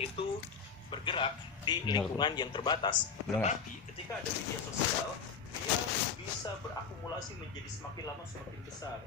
itu bergerak di lingkungan yang terbatas. Tetapi ketika ada media sosial, dia bisa berakumulasi menjadi semakin lama semakin besar.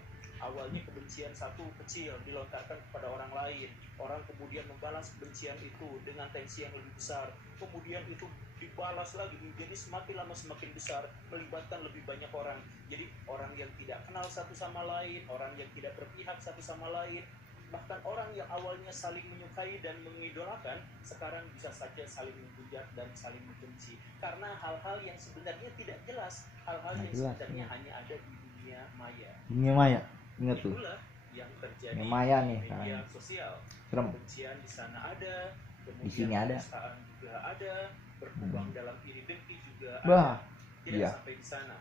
Awalnya kebencian satu kecil dilontarkan kepada orang lain, orang kemudian membalas kebencian itu dengan tensi yang lebih besar, kemudian itu dibalas lagi menjadi semakin lama semakin besar, melibatkan lebih banyak orang. Jadi orang yang tidak kenal satu sama lain, orang yang tidak berpihak satu sama lain, bahkan orang yang awalnya saling menyukai dan mengidolakan, sekarang bisa saja saling menghujat dan saling membenci karena hal-hal yang sebenarnya tidak jelas, hal-hal yang sebenarnya hanya ada di dunia maya. Dunia maya, ingat tuh. Itulah yang terjadi Dunia maya nih, di media sosial. Kebencian di sana ada, kemudian di sini ada, penistaan juga ada, berkubang dalam iri dengki juga bah, ada. Tidak sampai di sana.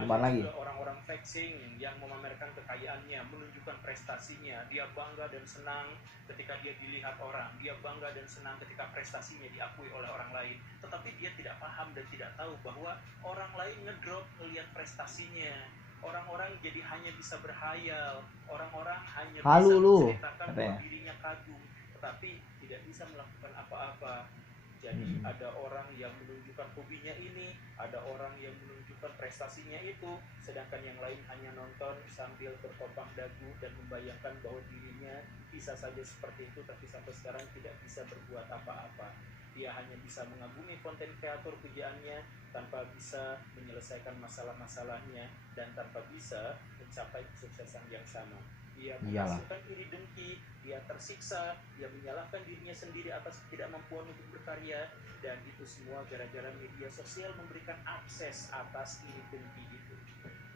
Ada lagi juga orang-orang flexing yang memamerkan kekayaannya, menunjukkan prestasinya. Dia bangga dan senang ketika dia dilihat orang. Dia bangga dan senang ketika prestasinya diakui oleh orang lain. Tetapi dia tidak paham dan tidak tahu bahwa orang lain ngedrop melihat prestasinya. Orang-orang jadi hanya bisa berhayal. Orang-orang hanya bisa menceritakan bahwa dirinya kagum, tetapi tidak bisa melakukan apa-apa. Jadi ada orang yang menunjukkan hobinya ini, ada orang yang menunjukkan prestasinya itu, sedangkan yang lain hanya nonton sambil bertopang dagu dan membayangkan bahwa dirinya bisa saja seperti itu, tapi sampai sekarang tidak bisa berbuat apa-apa. Dia hanya bisa mengagumi konten kreator pujaannya tanpa bisa menyelesaikan masalah-masalahnya dan tanpa bisa mencapai kesuksesan yang sama. Dia menghasilkan iri dengki, dia tersiksa, dia menyalahkan dirinya sendiri atas ketidakmampuan untuk berkarya, dan itu semua gara-gara media sosial memberikan akses atas iri dengki itu.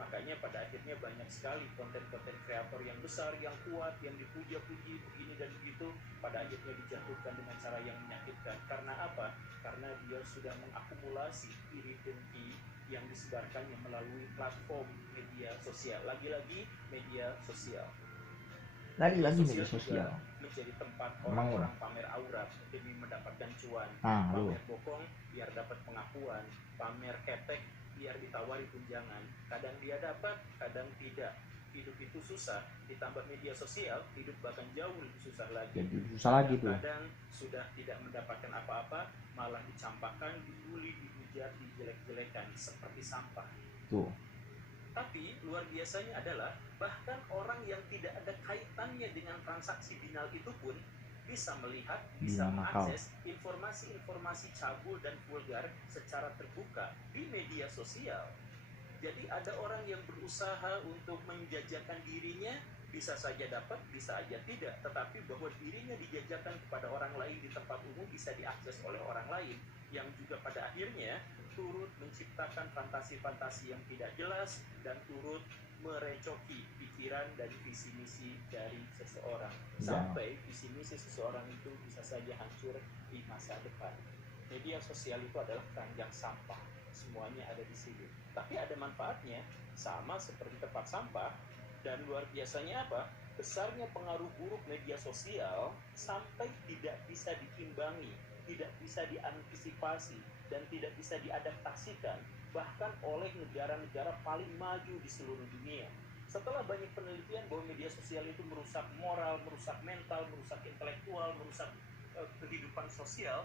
Makanya pada akhirnya banyak sekali konten-konten kreator yang besar, yang kuat, yang dipuja-puji begini dan begitu, pada akhirnya dijatuhkan dengan cara yang menyakitkan. Karena apa? Karena dia sudah mengakumulasi iri dengki yang disebarkannya melalui platform media sosial. Lagi-lagi media sosial. Lagi-lagi media sosial menjadi tempat orang-orang pamer aurat demi mendapatkan cuan, pamer bokong biar dapat pengakuan, pamer ketek biar ditawari tunjangan. Kadang dia dapat, kadang tidak. Hidup itu susah, ditambah media sosial, hidup bahkan jauh lebih susah lagi. Kadang sudah tidak mendapatkan apa-apa, malah dicampakkan, dibully, dihujat, dijelek-jelekan seperti sampah. Tuh. Tapi luar biasanya adalah bahkan orang yang tidak ada kaitannya dengan transaksi binal itu pun bisa melihat, bisa mengakses informasi-informasi cabul dan vulgar secara terbuka di media sosial. Jadi ada orang yang berusaha untuk menjajakan dirinya, bisa saja dapat, bisa saja tidak. Tetapi bahwa dirinya dijajakan kepada orang lain di tempat umum bisa diakses oleh orang lain, yang juga pada akhirnya turut menciptakan fantasi-fantasi yang tidak jelas dan turut merecoki pikiran dan visi misi dari seseorang, sampai visi misi seseorang itu bisa saja hancur di masa depan. Media sosial itu adalah keranjang sampah, semuanya ada di sini. Tapi ada manfaatnya, sama seperti tempat sampah. Dan luar biasanya apa? Besarnya pengaruh buruk media sosial sampai tidak bisa diimbangi, tidak bisa diantisipasi, dan tidak bisa diadaptasikan bahkan oleh negara-negara paling maju di seluruh dunia. Setelah banyak penelitian bahwa media sosial itu merusak moral, merusak mental, merusak intelektual, merusak kehidupan sosial,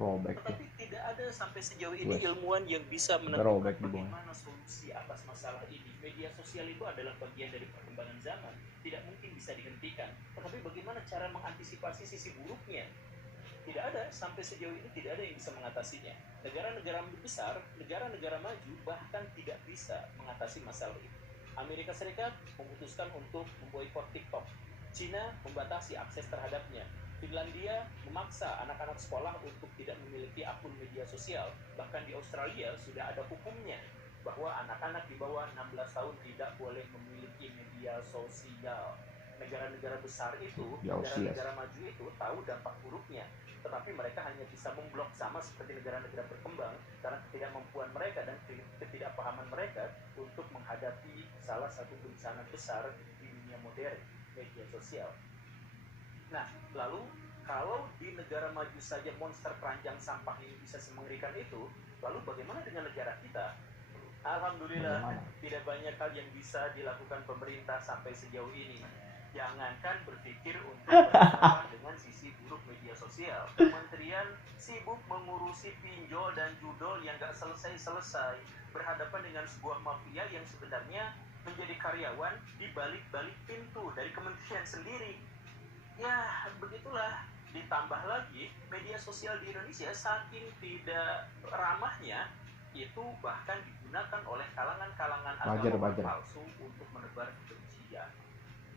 tetapi tidak ada sampai sejauh ini ilmuwan yang bisa menentukan bagaimana solusi atas masalah ini. Media sosial itu adalah bagian dari perkembangan zaman, tidak mungkin bisa dihentikan. Tetapi bagaimana cara mengantisipasi sisi buruknya? Tidak ada, sampai sejauh ini tidak ada yang bisa mengatasinya. Negara-negara besar, negara-negara maju bahkan tidak bisa mengatasi masalah itu. Amerika Serikat memutuskan untuk memboikot TikTok. Cina membatasi akses terhadapnya. Finlandia memaksa anak-anak sekolah untuk tidak memiliki akun media sosial. Bahkan di Australia sudah ada hukumnya bahwa anak-anak di bawah 16 tahun tidak boleh memiliki media sosial. Negara-negara besar itu, negara-negara maju itu tahu dampak buruknya, tetapi mereka hanya bisa memblok, sama seperti negara-negara berkembang, karena ketidakmampuan mereka dan ketidakpahaman mereka untuk menghadapi salah satu bencana besar di dunia modern, media sosial. Nah, lalu kalau di negara maju saja monster keranjang sampah ini bisa semengerikan itu, lalu bagaimana dengan negara kita? Alhamdulillah, tidak banyak hal yang bisa dilakukan pemerintah sampai sejauh ini. Jangankan berpikir untuk berhadapan dengan sisi buruk media sosial. Kementerian sibuk mengurusi pinjol dan judol yang gak selesai-selesai, berhadapan dengan sebuah mafia yang sebenarnya menjadi karyawan di balik-balik pintu dari kementerian sendiri. Ya, begitulah. Ditambah lagi, media sosial di Indonesia saking tidak ramahnya, itu bahkan digunakan oleh kalangan-kalangan agama palsu untuk menebar kebencian.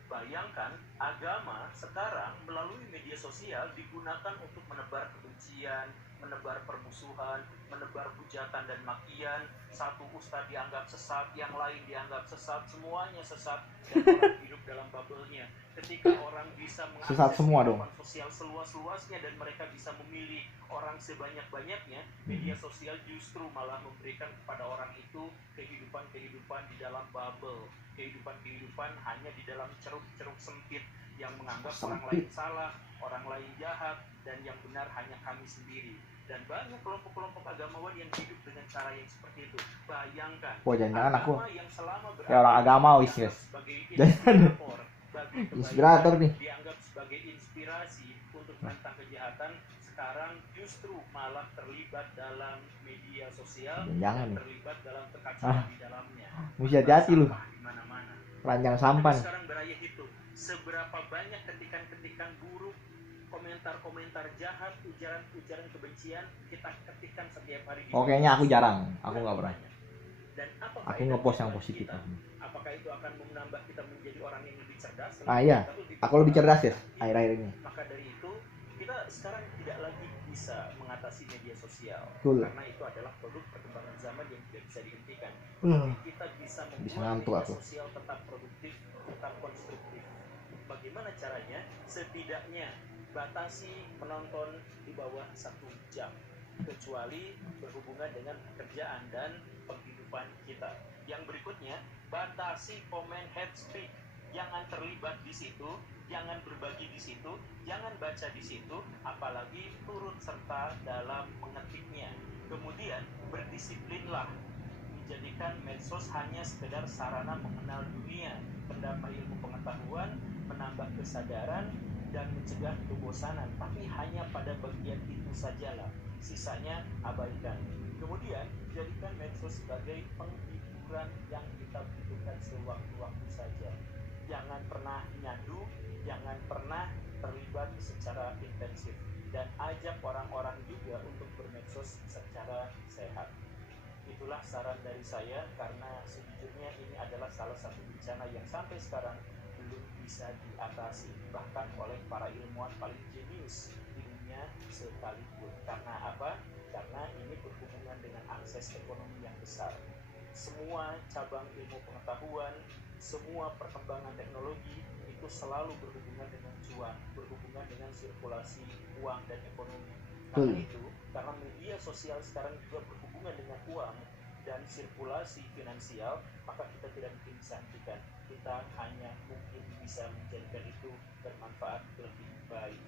Bayangkan, agama sekarang melalui media sosial digunakan untuk menebar kebencian, menebar permusuhan, menebar hujatan dan makian. Satu ustadz dianggap sesat, yang lain dianggap sesat, semuanya sesat, dan orang hidup dalam bubble-nya. Ketika orang bisa mengakses kehidupan sosial seluas-luasnya dan mereka bisa memilih orang sebanyak-banyaknya, media sosial justru malah memberikan kepada orang itu kehidupan-kehidupan di dalam bubble, kehidupan-kehidupan hanya di dalam ceruk-ceruk sempit yang menganggap orang lain salah, orang lain jahat, dan yang benar hanya kami sendiri. Dan banyak kelompok-kelompok agamawan yang hidup dengan cara yang seperti itu. Bayangkan, jangan aku yang selama ya orang agama wis jangan inspirator nih, dianggap sebagai inspirasi untuk menentang kejahatan, sekarang justru malah terlibat dalam media sosial, jangan dan terlibat dalam kekacauan di dalamnya. Mesti hati-hati lu, ranjang sampah. Sekarang beraya hitung seberapa banyak ketikan-ketikan buruk, komentar-komentar jahat, ujaran-ujaran kebencian kita ketikkan setiap hari. Kayaknya aku jarang, aku nggak pernah. Dan aku ngepost yang positif. Apakah itu akan menambah kita menjadi orang yang lebih cerdas? Iya, aku lebih cerdas ya akhir-akhir ini. Maka dari itu kita sekarang tidak lagi bisa mengatasi media sosial, karena itu adalah produk perkembangan zaman yang tidak bisa dihentikan. Kita bisa membuat media sosial tetap produktif, tetap konstruktif. Bagaimana caranya? Setidaknya batasi menonton di bawah 1 jam, kecuali berhubungan dengan pekerjaan dan penghidupan kita. Yang berikutnya, batasi komen hate speech. Jangan terlibat di situ, jangan berbagi di situ, jangan baca di situ, apalagi turut serta dalam mengetiknya. Kemudian, berdisiplinlah. Menjadikan medsos hanya sekedar sarana mengenal dunia, mendapat ilmu pengetahuan, menambah kesadaran, dan mencegah kebosanan, tapi hanya pada bagian itu sajalah, sisanya abaikan. Kemudian jadikan medsos sebagai penghiburan yang kita butuhkan sewaktu-waktu saja. Jangan pernah nyadu, jangan pernah terlibat secara intensif, dan ajak orang-orang juga untuk bermedsos secara sehat. Itulah saran dari saya, karena sejujurnya ini adalah salah satu bencana yang sampai sekarang belum bisa diatasi, bahkan oleh para ilmuwan paling jenius di dunia sekalipun. Karena apa? Karena ini berhubungan dengan akses ekonomi yang besar. Semua cabang ilmu pengetahuan, semua perkembangan teknologi itu selalu berhubungan dengan cuan, berhubungan dengan sirkulasi uang dan ekonomi. Karena itu, karena media sosial sekarang juga berhubungan dengan uang dan sirkulasi finansial, maka kita tidak mungkin bisa hentikan. Kita hanya mungkin bisa menjadikan itu bermanfaat lebih baik.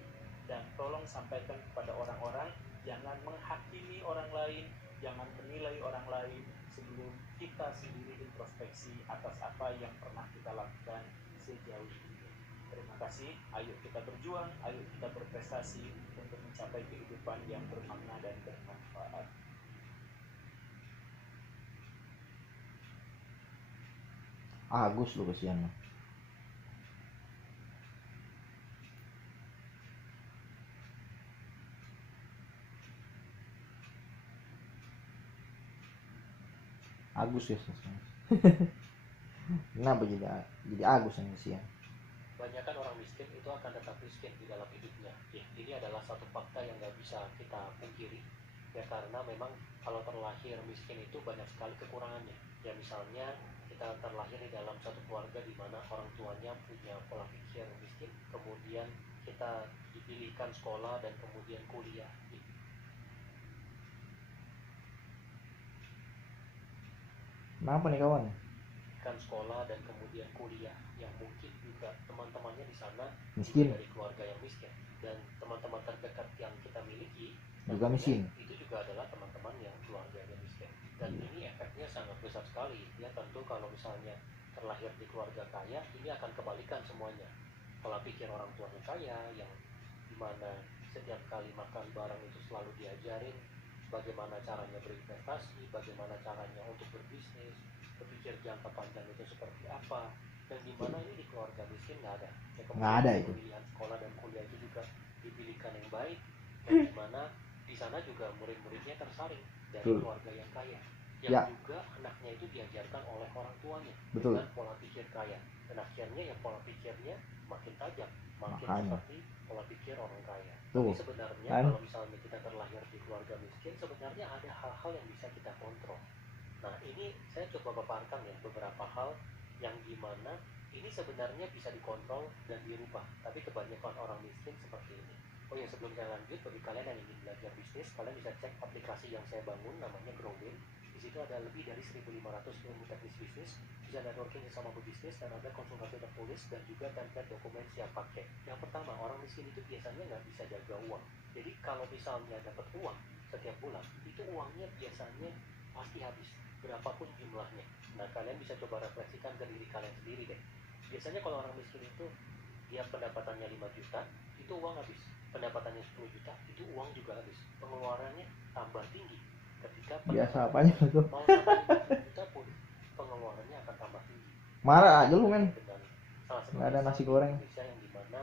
Dan tolong sampaikan kepada orang-orang, jangan menghakimi orang lain, jangan menilai orang lain sebelum kita sendiri introspeksi atas apa yang pernah kita lakukan sejauh ini. Terima kasih, ayo kita berjuang, ayo kita berprestasi untuk mencapai kehidupan yang bermakna dan bermanfaat. Agus lu kesian. Agus ya. Kenapa jadi Agus yang kesian? Banyakkan orang miskin itu akan tetap miskin di dalam hidupnya. Ya, ini adalah satu fakta yang nggak bisa kita pungkiri. Ya, karena memang kalau terlahir miskin itu banyak sekali kekurangannya. Ya, misalnya kita terlahir di dalam satu keluarga di mana orang tuanya punya pola pikir miskin, kemudian kita dipilihkan sekolah dan kemudian kuliah. Kenapa nih kawan? Kan sekolah dan kemudian kuliah, yang mungkin juga teman-temannya di sana miskin, dari keluarga yang miskin, dan teman-teman terdekat yang kita miliki juga miskin. Itu juga adalah teman-teman yang keluarganya miskin, dan ini efeknya sangat besar sekali. Ya tentu kalau misalnya terlahir di keluarga kaya, ini akan kebalikan semuanya. pola pikir orang tuanya kaya, yang dimana setiap kali makan barang itu selalu diajarin bagaimana caranya berinvestasi, bagaimana caranya untuk berbisnis, berpikir jangka panjang itu seperti apa, dan dimana ini di keluarga miskin nggak ada. Ya, nggak ada itu. Pemilihan sekolah dan kuliah itu juga dipilihkan yang baik, dan dimana di sana juga murid-muridnya tersaring dari keluarga yang kaya, yang juga anaknya itu diajarkan oleh orang tuanya dengan pola pikir kaya, dan akhirnya ya pola pikirnya makin tajam, makin seperti pola pikir orang kaya. Tapi sebenarnya kalau misalnya kita terlahir di keluarga miskin, sebenarnya ada hal-hal yang bisa kita kontrol. Nah, ini saya coba paparkan ya beberapa hal yang dimana ini sebenarnya bisa dikontrol dan dirubah, tapi kebanyakan orang miskin seperti ini. Oh ya, sebelum saya lanjut, bagi kalian yang ingin belajar bisnis, kalian bisa cek aplikasi yang saya bangun, namanya Growin. Di situ ada lebih dari 1.500 ilmu teknis bisnis, bisa networking sama pebisnis, dan ada konsultasi tertulis dan juga template dokumen siap pakai. Yang pertama, orang miskin itu biasanya nggak bisa jaga uang. Jadi kalau misalnya dapat uang setiap bulan, itu uangnya biasanya pasti habis, berapapun jumlahnya. Nah, kalian bisa coba refleksikan ke diri kalian sendiri deh. Biasanya kalau orang miskin itu, dia pendapatannya 5 juta, itu uang habis. Pendapatannya 10 juta, itu uang juga habis. Pengeluarannya tambah tinggi. Ketika biasa apanya itu mau 1 juta pun pengeluarannya akan tambah tinggi. Marah aja lu men, nggak ada nasi goreng. Indonesia yang dimana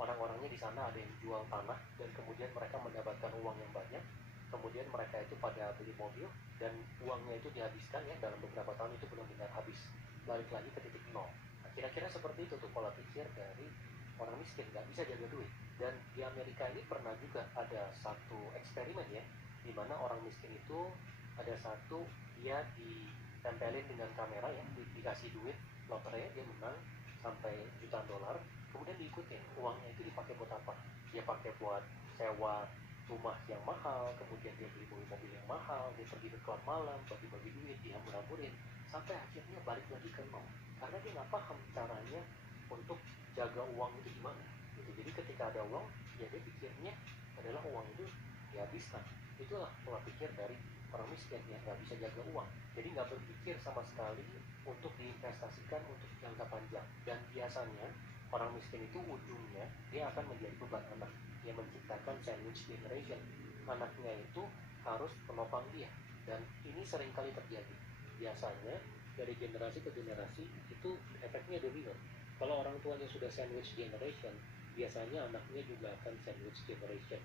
orang-orangnya di sana ada yang jual tanah dan kemudian mereka mendapatkan uang yang banyak, kemudian mereka itu pada beli mobil dan uangnya itu dihabiskan ya dalam beberapa tahun, itu benar-benar habis, balik lagi ke titik nol. Nah, kira-kira seperti itu tuh pola pikir dari orang miskin, nggak bisa jaga duit. Dan di Amerika ini pernah juga ada satu eksperimen ya, di mana orang miskin itu ada satu, dia ditempelin dengan kamera ya, dikasih duit lotre, dia menang sampai jutaan dolar, kemudian diikutin uangnya itu dipakai buat apa, dia pakai buat sewa rumah yang mahal, kemudian dia beli mobil yang mahal, dia pergi berkeluar malam, bagi-bagi duit, dihambur-hamburin, sampai akhirnya balik lagi ke nol, karena dia nggak paham caranya untuk jaga uang itu gimana gitu. Jadi ketika ada uang, ya dia pikirnya adalah uang itu dihabiskan. Itulah pola pikir dari orang miskin yang nggak bisa jaga uang, jadi nggak berpikir sama sekali untuk diinvestasikan untuk jangka panjang. Dan biasanya orang miskin itu ujungnya dia akan menjadi beban anak, yang menciptakan sandwich generation. Anaknya itu harus menopang dia, dan ini sering kali terjadi. Biasanya dari generasi ke generasi itu efeknya domino. Kalau orang tuanya sudah sandwich generation, biasanya anaknya juga akan sandwich generation.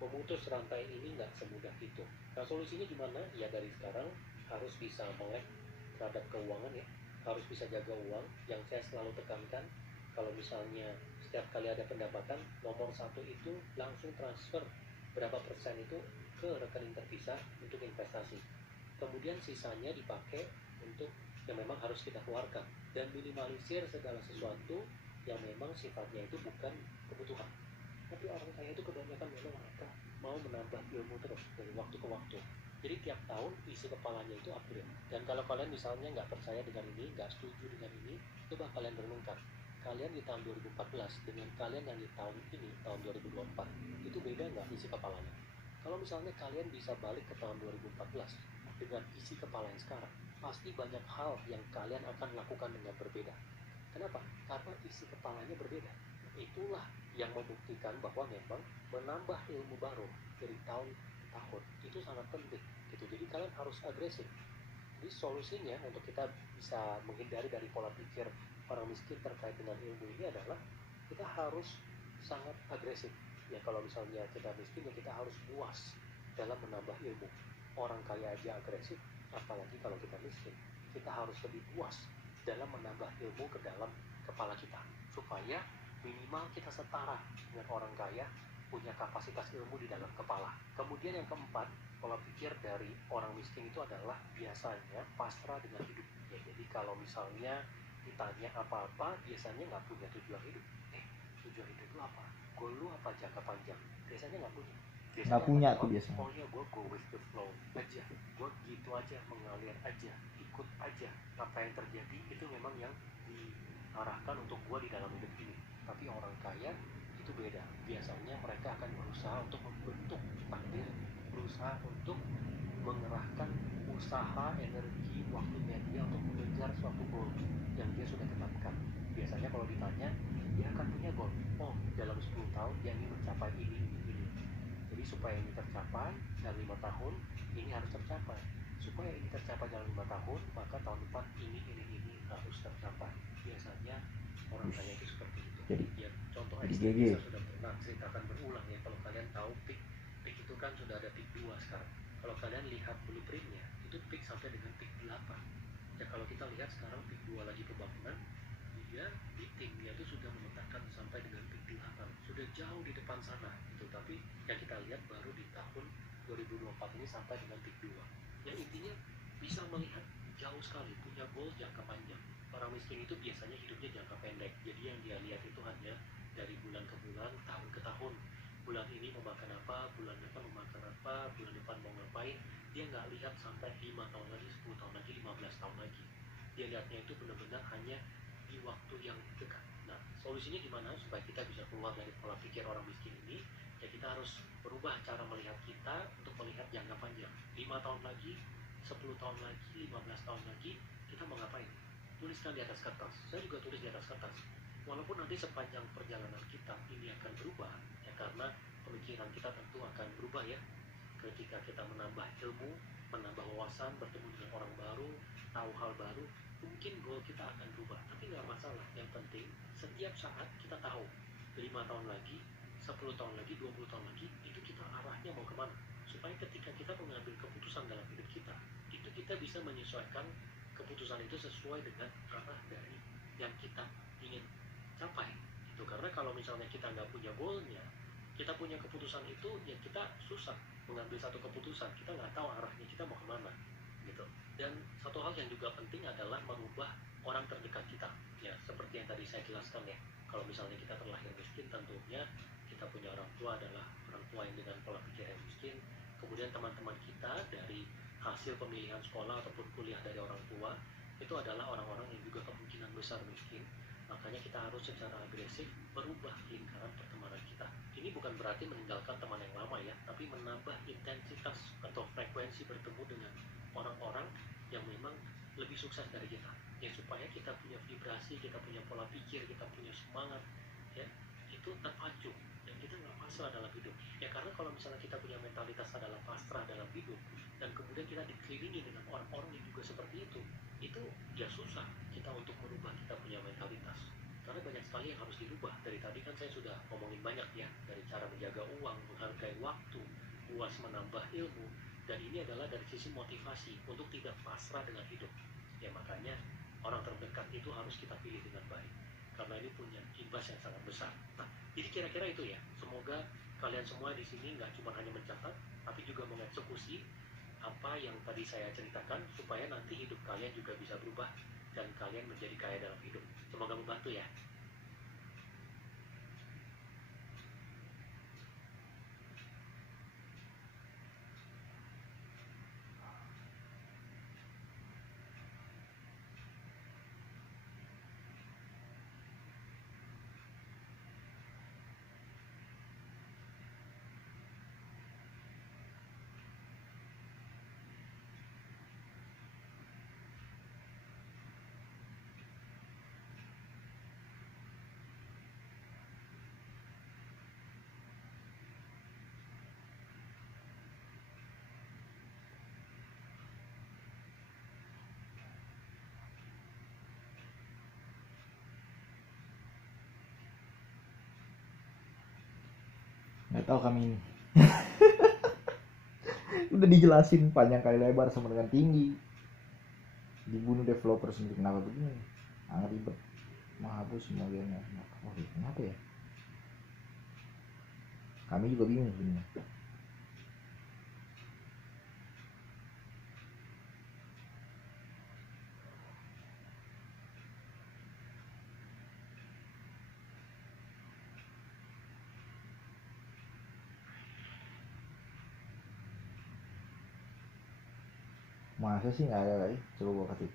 Memutus rantai ini nggak semudah itu. Nah, solusinya gimana? Ya dari sekarang harus bisa melek terhadap keuangan ya, harus bisa jaga uang. Yang saya selalu tekankan, kalau misalnya setiap kali ada pendapatan, nomor 1 itu langsung transfer berapa persen itu ke rekening terpisah untuk investasi. Kemudian sisanya dipakai untuk yang memang harus kita keluarkan, dan minimalisir segala sesuatu yang memang sifatnya itu bukan kebutuhan. Tapi orang kaya itu kebanyakan memang mereka mau menambah ilmu terus dari waktu ke waktu. Jadi tiap tahun isi kepalanya itu upgrade. Dan kalau kalian misalnya nggak percaya dengan ini, nggak setuju dengan ini, coba kalian renungkan. Kalian di tahun 2014 dengan kalian yang di tahun ini, tahun 2024, itu beda nggak isi kepalanya? Kalau misalnya kalian bisa balik ke tahun 2014 dengan isi kepala yang sekarang, pasti banyak hal yang kalian akan lakukan dengan berbeda. Kenapa? Karena isi kepalanya berbeda. Itulah yang membuktikan bahwa memang menambah ilmu baru dari tahun ke tahun itu sangat penting gitu. Jadi kalian harus agresif. Jadi solusinya untuk kita bisa menghindari dari pola pikir orang miskin terkait dengan ilmu ini adalah kita harus sangat agresif. Ya kalau misalnya kita miskin, ya kita harus puas dalam menambah ilmu. Orang kaya aja agresif, apalagi kalau kita miskin. Kita harus lebih puas dalam menambah ilmu ke dalam kepala kita, supaya minimal kita setara dengan orang kaya, punya kapasitas ilmu di dalam kepala. Kemudian yang keempat, pola pikir dari orang miskin itu adalah biasanya pasrah dengan hidup. Ya, jadi kalau misalnya ditanya apa-apa, biasanya nggak punya tujuan hidup. Tujuan hidup lu apa? Goal lu apa jangka panjang? Biasanya nggak punya. Nggak punya tuh biasanya. Oh ya, gue go with the flow aja, gue gitu aja, mengalir aja, ikut aja. Apa yang terjadi itu memang yang diarahkan untuk gue di dalam hidup ini. Tapi orang kaya itu beda. Biasanya mereka akan berusaha untuk membentuk takdir, berusaha untuk mengerahkan usaha, energi, waktunya dia untuk mengejar suatu goal yang dia sudah tetapkan. Biasanya kalau ditanya, dia akan punya goal. Oh, dalam 10 tahun dia ingin mencapai ini. Jadi supaya ini tercapai dalam 5 tahun, ini harus tercapai. Supaya ini tercapai dalam 5 tahun, maka tahun depan ini harus tercapai. Biasanya orang kaya itu seperti itu. Jadi, ya, contoh ekstrim saya sudah pernah ceritakan berulang ya. Kalau kalian tahu peak itu kan sudah ada peak 2 sekarang. Kalau kalian lihat blueprintnya, itu peak sampai dengan peak 8. Ya kalau kita lihat sekarang peak 2 lagi pembangunan, dia di timnya itu sudah memetakan sampai dengan peak 8. Sudah jauh di depan sana gitu. Tapi yang kita lihat baru di tahun 2024 ini sampai dengan peak 2. Yang intinya bisa melihat jauh sekali, punya goal jangka panjang. Orang miskin itu biasanya hidupnya jangka pendek. Jadi yang dia lihat itu hanya dari bulan ke bulan, tahun ke tahun. Bulan ini mau makan apa, bulan depan mau makan apa, bulan depan mau ngapain. Dia nggak lihat sampai 5 tahun lagi, 10 tahun lagi, 15 tahun lagi. Dia lihatnya itu benar-benar hanya di waktu yang dekat. Nah, solusinya gimana supaya kita bisa keluar dari pola pikir orang miskin ini? Ya kita harus berubah cara melihat kita untuk melihat jangka panjang. 5 tahun lagi, 10 tahun lagi, 15 tahun lagi, kita mau ngapain? Tuliskan di atas kertas. Saya juga tulis di atas kertas. Walaupun nanti sepanjang perjalanan kita ini akan berubah, ya karena pemikiran kita tentu akan berubah ya. Ketika kita menambah ilmu, menambah wawasan, bertemu dengan orang baru, tahu hal baru, mungkin goal kita akan berubah. Tapi nggak masalah. Yang penting setiap saat kita tahu 5 tahun lagi, 10 tahun lagi, 20 tahun lagi, itu kita arahnya mau kemana. Supaya ketika kita mengambil keputusan dalam hidup kita, itu kita bisa menyesuaikan keputusan itu sesuai dengan arah dari yang kita ingin capai. Itu karena kalau misalnya kita nggak punya goalnya, kita punya keputusan itu, ya kita susah mengambil satu keputusan. Kita nggak tahu arahnya kita mau kemana gitu. Dan satu hal yang juga penting adalah merubah orang terdekat kita. Ya seperti yang tadi saya jelaskan ya. Kalau misalnya kita terlahir miskin, tentunya kita punya orang tua adalah orang tua yang dengan pola pikir yang miskin. Kemudian teman-teman kita dari hasil pemilihan sekolah ataupun kuliah dari orang tua itu adalah orang-orang yang juga kemungkinan besar miskin. Makanya kita harus secara agresif merubah lingkaran pertemanan kita. Ini bukan berarti meninggalkan teman yang lama ya, tapi menambah intensitas atau frekuensi bertemu dengan orang-orang yang memang lebih sukses dari kita. Ya supaya kita punya vibrasi, kita punya pola pikir, kita punya semangat, ya itu terpacu dan kita nggak pasrah dalam hidup. Ya karena kalau misalnya kita punya mentalitas adalah pasrah dalam hidup dan kemudian kita dikelilingi dengan orang-orang yang juga seperti itu ya susah kita untuk merubah kita punya mentalitas. Karena banyak sekali yang harus dirubah. Dari tadi kan saya sudah ngomongin banyak ya, dari cara menjaga uang, menghargai waktu, puas menambah ilmu, dan ini adalah dari sisi motivasi untuk tidak pasrah dengan hidup. Ya makanya orang terdekat itu harus kita pilih dengan baik, karena ini punya imbas yang sangat besar. Nah, jadi kira-kira itu ya. Semoga kalian semua di sini nggak cuma hanya mencatat, tapi juga mengeksekusi apa yang tadi saya ceritakan supaya nanti hidup kalian juga bisa berubah dan kalian menjadi kaya dalam hidup. Semoga membantu ya. Nggak tahu kami ini. Udah dijelasin panjang kali lebar sama dengan tinggi. Dibunuh developer sendiri, kenapa begini? Ribet, menghapus semuanya. Oh, kenapa ya? Kami juga bingung sebenarnya. Masa sih nggak ada lagi? Coba gua ketik.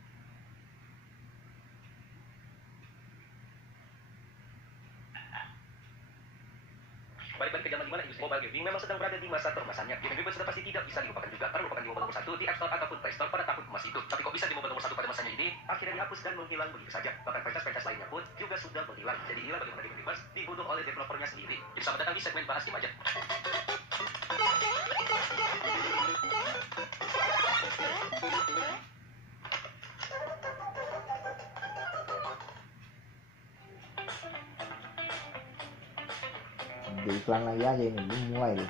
Balik ke zaman gimana industri mobile gaming memang sedang berada di di masa keemasannya. Game Angry Birds sudah pasti tidak bisa dilupakan juga karena merupakan game mobile nomor 1 di App Store ataupun Play Store pada tahun emas itu. Tapi kok bisa di mobile nomor 1 pada masanya ini akhirnya dihapus dan menghilang begitu saja. Bahkan franchise lainnya pun juga sudah menghilang. Jadi inilah bagaimana Game Angry Birds dibunuh oleh developernya sendiri. Jadi selamat datang di segmen bahas game aja. Di iklan lagi aja ini, belum mulai deh.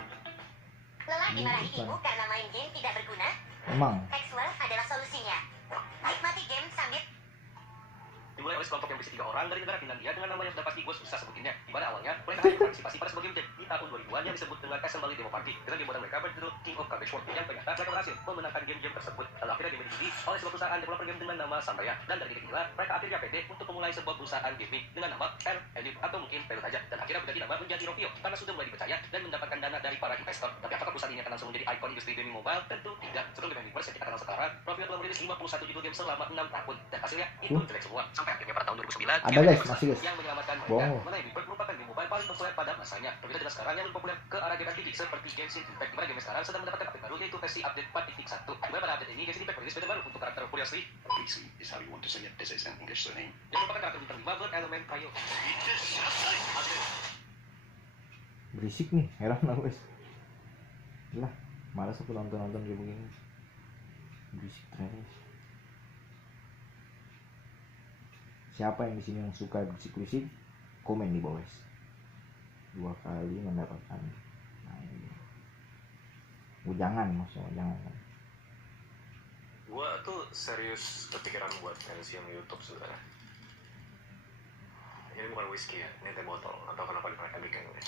Lelah dimarahi ibu karena main game tidak berguna? Emang Hexwell adalah solusinya. Nikmati game sambil Dimulai oleh sekelompok yang berisi 3 orang dari negara Finlandia dengan nama yang sudah pasti gue susah sebutinnya. Di mana awalnya mereka hanya berpartisipasi pada sebuah game di tahun 2000-an yang disebut dengan Assembly Demo Party. Dengan game mereka berjudul King of Carnage World yang ternyata mereka berhasil memenangkan game-game tersebut. Lalu akhirnya game ini oleh sebuah perusahaan developer game dengan nama Sanaya. Dan dari titik inilah mereka akhirnya pede untuk memulai sebuah perusahaan gaming dengan nama RLU atau mungkin Pelot aja. Dan akhirnya berganti nama menjadi Rovio karena sudah mulai dipercaya dan mendapatkan dana dari para investor. Tapi apakah perusahaan ini akan langsung menjadi ikon industri gaming mobile? Tentu tidak. Sebelum Game Angry Birds yang kita kenal sekarang, Rovio telah merilis 51 judul game selama 6 tahun dan hasilnya itu jelek semua. Sampai akhirnya pada tahun 2009 ada guys, masih guys. yang menyelamatkan mereka. Bohong. Mana Angry Birds merupakan game mobile paling populer pada masanya. Berbeda dengan sekarang yang lebih populer ke arah game RPG seperti Genshin Impact. Dimana game sekarang sedang mendapatkan update baru yaitu versi update 4.1. Dimana pada update ini Genshin Impact merilis beta baru untuk karakter Furiously. Easy is how you want to say it. This is an English surname. Yang merupakan karakter bintang 5 Blood Element Kaio. berisik nih, heran aku guys. Lah, malas aku nonton kayak begini. Berisik terus. Siapa yang di sini yang suka berisik-berisik? Komen di bawah. 2 kali mendapatkan. Nah, ini. Jangan maksudnya, jangan. Gua tuh serius kepikiran buat pensiun YouTube sebenarnya. Ini bukan whisky ya, ini teh botol. Atau kenapa mereka bikin ini?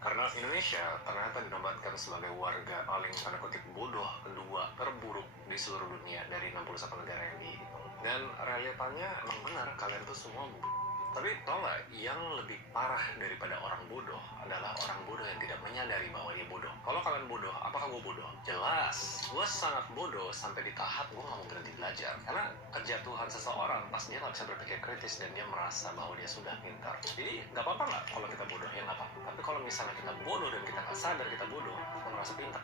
Karena Indonesia ternyata dinobatkan sebagai warga paling tanda kutip bodoh kedua terburuk di seluruh dunia dari 61 negara yang dihitung. Dan realitanya emang benar, kalian tuh semua bodoh. Tapi tau gak, yang lebih parah daripada orang bodoh adalah orang bodoh yang tidak menyadari bahwa dia bodoh. Kalau kalian bodoh, apakah gue bodoh? Jelas, gue sangat bodoh sampai di tahap gue gak mau berhenti belajar. Karena kejatuhan seseorang pas dia gak bisa berpikir kritis dan dia merasa bahwa dia sudah pintar. Jadi gak apa-apa gak kalau kita bodoh, ya gak apa-apa. Tapi kalau misalnya kita bodoh dan kita gak sadar kita bodoh, kita merasa pintar.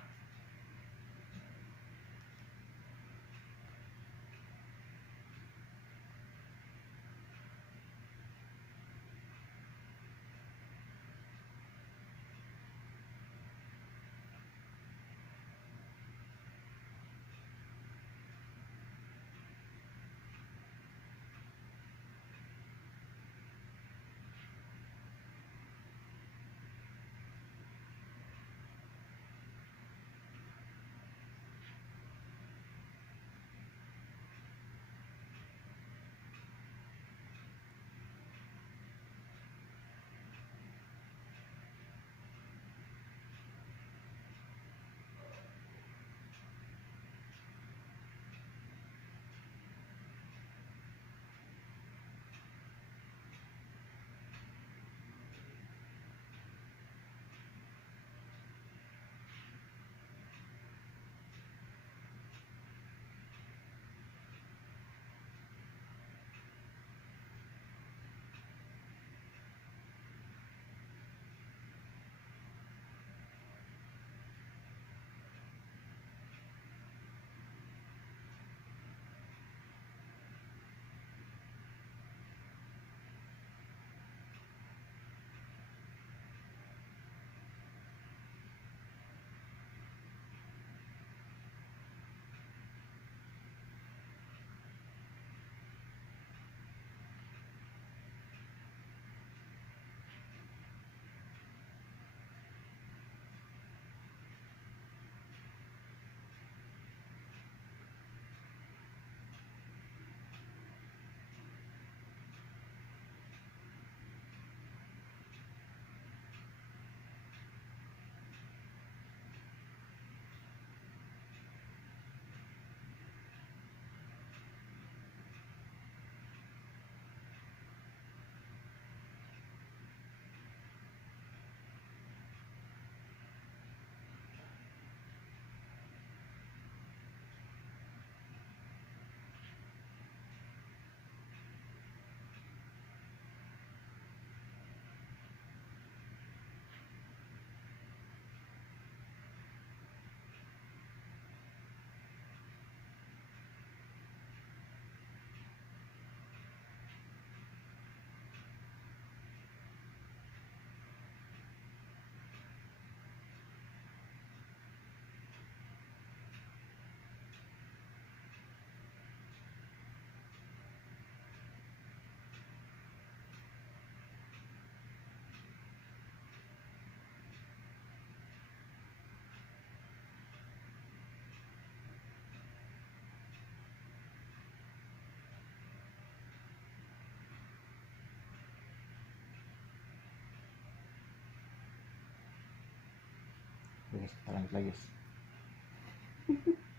guys, kita lanjut lagi guys.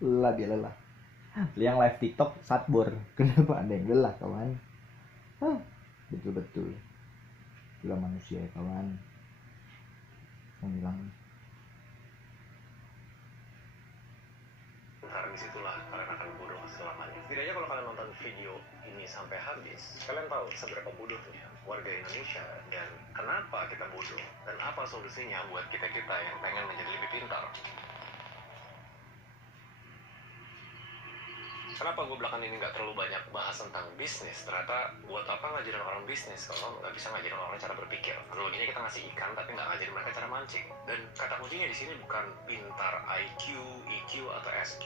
Lelah dia lelah. Yang live TikTok satbor. Kenapa ada yang lelah kawan? Betul-betul. Itulah manusia ya kawan. Yang bilang. Karena disitulah kalian akan bodoh selamanya. Setidaknya kalau kalian nonton video ini sampai habis, kalian tahu seberapa bodohnya warga Indonesia dan kenapa kita bodoh dan apa solusinya buat kita-kita yang pengen menjadi lebih pintar. Kenapa gue belakangan ini nggak terlalu banyak bahas tentang bisnis? Ternyata buat apa ngajarin orang bisnis kalau nggak bisa ngajarin orang cara berpikir? Analoginya kita ngasih ikan tapi nggak ngajarin mereka cara mancing. Dan kata kuncinya di sini bukan pintar IQ, EQ atau SQ,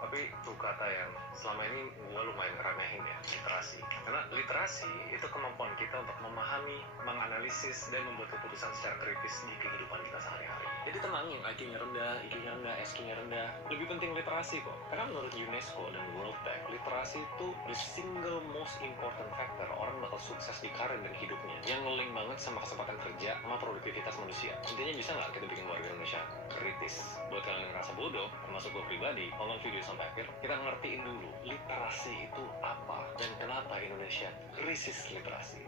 tapi itu kata yang selama ini gue lumayan ngeremehin ya, literasi. Karena literasi itu kemampuan kita untuk memahami, menganalisis, dan membuat keputusan secara kritis di kehidupan kita sehari-hari. Jadi tenang yang IQ-nya rendah, EQ-nya rendah, SQ-nya rendah. Lebih penting literasi kok. Karena menurut UNESCO dan World Bank, literasi itu the single most important factor orang bakal sukses di karir dan hidupnya. Yang nge-link banget sama kesempatan kerja sama produktivitas manusia. Intinya bisa nggak kita bikin warga Indonesia kritis? Buat kalian yang ngerasa bodoh, termasuk gue pribadi, nonton video sampai akhir, kita ngertiin dulu literasi itu apa dan kenapa Indonesia krisis literasi.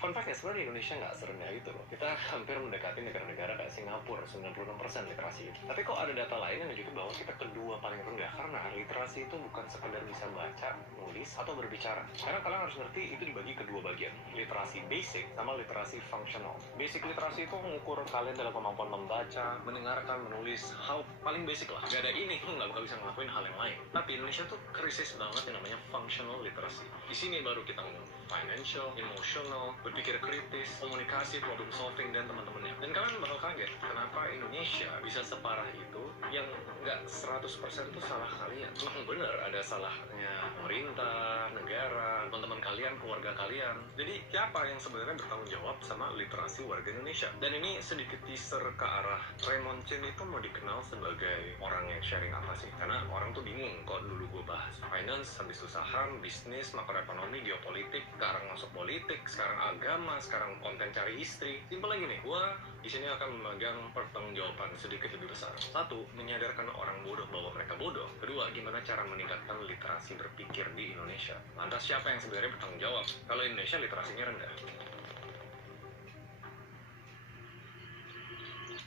Fun fact ya, sebenarnya Indonesia nggak serendah itu loh. Kita hampir mendekati negara-negara kayak Singapura, 96% literasi. Tapi kok ada data lain yang menunjukkan bahwa kita kedua paling rendah, karena literasi itu bukan sekedar bisa baca, nulis, atau berbicara. Karena kalian harus ngerti itu dibagi kedua bagian, literasi basic sama literasi functional. Basic literasi itu mengukur kalian dalam kemampuan membaca, mendengarkan, menulis, hal paling basic lah. Gak ada ini, lu nggak bakal bisa ngelakuin hal yang lain. Tapi Indonesia tuh krisis banget yang namanya functional literacy. Di sini baru kita ngomong financial, emotional, berpikir kritis, komunikasi, problem solving, dan teman-temannya. Dan kalian bakal kaget, kenapa Indonesia bisa separah itu, yang nggak 100% itu salah kalian. Memang bener ada salahnya pemerintah, negara, teman-teman kalian, keluarga kalian. Jadi siapa yang sebenarnya bertanggung jawab sama literasi warga Indonesia? Dan ini sedikit teaser ke arah Raymond Chen itu mau dikenal sebagai orang yang sharing apa sih? Karena orang tuh bingung kok dulu gue bahas finance, habis itu saham, bisnis, makroekonomi, geopolitik, sekarang masuk politik, sekarang agama, sekarang konten cari istri. Simpel lagi nih, gue di sini akan memegang pertanggungjawaban sedikit lebih besar. Satu, menyadarkan orang bodoh bahwa mereka bodoh. Kedua, gimana cara meningkatkan literasi berpikir di Indonesia. Lantas siapa yang sebenarnya bertanggung jawab kalau Indonesia literasinya rendah?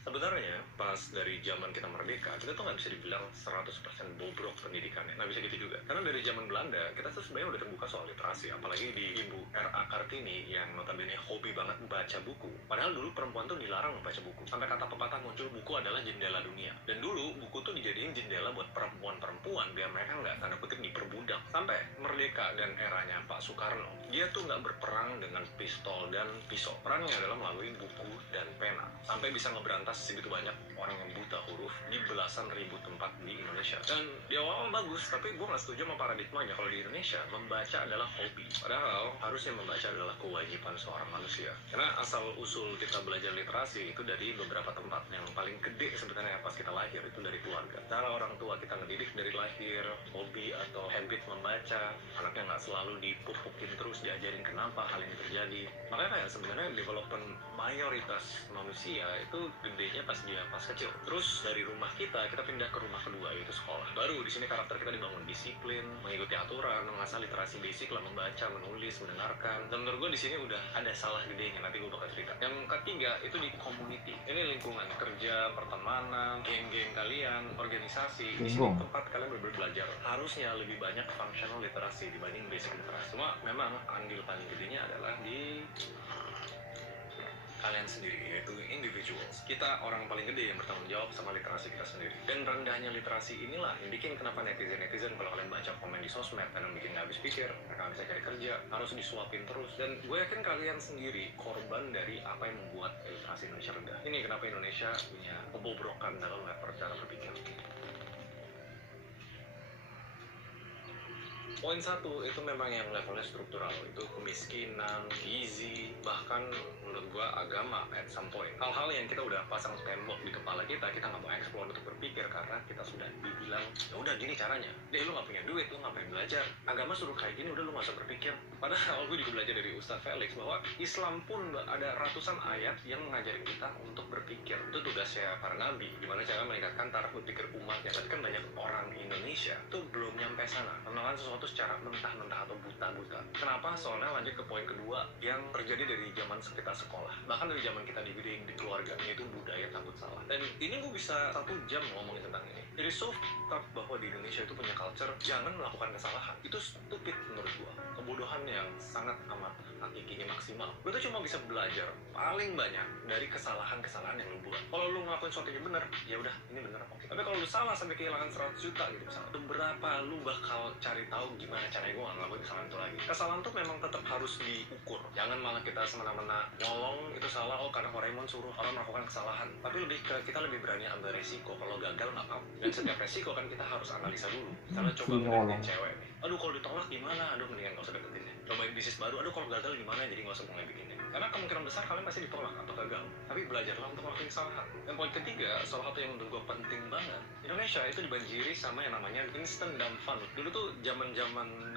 Sebenarnya pas dari zaman kita merdeka, kita tuh nggak bisa dibilang 100% bobrok pendidikannya, nggak bisa gitu juga. Karena dari zaman Belanda, kita tuh sebenarnya udah terbuka soal literasi, apalagi di Ibu R.A. Kartini yang notabene hobi banget baca buku. Padahal dulu perempuan tuh dilarang membaca buku. Sampai kata pepatah muncul, buku adalah jendela dunia. Dan dulu buku tuh dijadiin jendela buat perempuan-perempuan biar mereka nggak tanda kutip diperbudak. Sampai merdeka dan eranya Pak Soekarno, dia tuh nggak berperang dengan pistol dan pisau. Perangnya adalah melalui buku dan pena. Sampai bisa ngeberantas segitu banyak orang yang buta huruf di belasan ribu tempat di Indonesia. Dan di awal bagus, tapi gue nggak setuju sama paradigmanya kalau di Indonesia membaca adalah hobi. Padahal harusnya membaca adalah kewajiban seorang manusia. Karena asal usul kita belajar literasi itu dari beberapa tempat. Yang paling gede sebenarnya pas kita lahir itu dari keluarga. Cara orang tua kita ngedidik dari lahir, hobi atau habit membaca, anaknya nggak selalu dipupukin terus, diajarin kenapa hal ini terjadi. Makanya kayak sebenarnya development mayoritas manusia itu gedenya pas dia pas kecil. Terus dari rumah kita pindah ke rumah kedua, yaitu sekolah. Baru di sini karakter kita dibangun disiplin, mengikuti aturan, mengasah literasi basic lah, membaca, menulis, mendengarkan. Dan menurut gue di sini udah ada salah gedenya, nanti gue bakal cerita. Yang ketiga itu di community. Ini lingkungan kerja, pertemanan, geng-geng kalian, organisasi. Di sini tempat kalian benar-benar belajar. Harusnya lebih banyak functional literasi dibanding basic literasi. Cuma memang andil paling gedenya adalah di kalian sendiri, yaitu individuals. Kita orang paling gede yang bertanggung jawab sama literasi kita sendiri. Dan rendahnya literasi inilah yang bikin kenapa netizen kalau kalian baca komen di sosmed, kalian bikin nggak habis pikir, mereka bisa cari kerja, harus disuapin terus. Dan gue yakin kalian sendiri korban dari apa yang membuat literasi Indonesia rendah. Ini kenapa Indonesia punya kebobrokan dalam cara berpikir. Poin 1 itu memang yang levelnya struktural, itu kemiskinan, gizi, bahkan menurut gua agama at some point. Hal-hal yang kita udah pasang tembok di kepala kita nggak mau explore untuk berpikir karena kita sudah dibilang ya udah gini caranya. Deh lu nggak punya duit, lu ngapain belajar? Agama suruh kayak gini, udah lu nggak usah berpikir. Padahal gue juga belajar dari Ustadz Felix bahwa Islam pun ada ratusan ayat yang mengajarin kita untuk berpikir. Itu tugasnya para nabi, gimana cara meningkatkan taraf berpikir umatnya. Tapi kan banyak orang di Indonesia tuh belum nyampe sana, mengenal sesuatu secara mentah-mentah atau buta-buta. Kenapa? Soalnya lanjut ke poin kedua yang terjadi dari zaman kita sekolah, bahkan dari zaman kita dibidik di keluarga, yaitu budaya takut salah. Dan ini gue bisa 1 jam ngomongin tentang ini. Jadi so fucked up bahwa di Indonesia itu punya culture jangan melakukan kesalahan. Itu stupid menurut gue, kebodohan yang sangat amat hakikinya maksimal. Gue tuh cuma bisa belajar paling banyak dari kesalahan-kesalahan yang lu buat. Kalau lu ngelakuin sesuatu yang benar, ya udah ini benar, oke. Tapi kalau lu salah sampai kehilangan 100 juta gitu misalnya, itu berapa lu bakal cari tahu gimana caranya gue nggak ngelakuin kesalahan itu lagi. Kesalahan tuh memang tetap harus diukur. Jangan malah kita semena-mena nyolong itu salah, oh karena Horaemon suruh orang melakukan kesalahan. Tapi lebih ke kita lebih berani ambil resiko. Kalau gagal nggak apa-apa. Dan setiap resiko kan kita harus analisa dulu. Misalnya coba ngedeketin cewek nih, aduh kalau ditolak gimana, aduh mendingan gak usah deketin deh. Cobain bisnis baru, aduh kalau gagal gimana, jadi gak usah mulai bikinnya. Karena kemungkinan besar kalian pasti ditolak atau gagal. Tapi belajarlah untuk melakukan kesalahan. Dan poin ketiga, salah satu yang menurut gue penting banget, Indonesia itu dibanjiri sama yang namanya instant dan fun. Dulu tuh zaman-zaman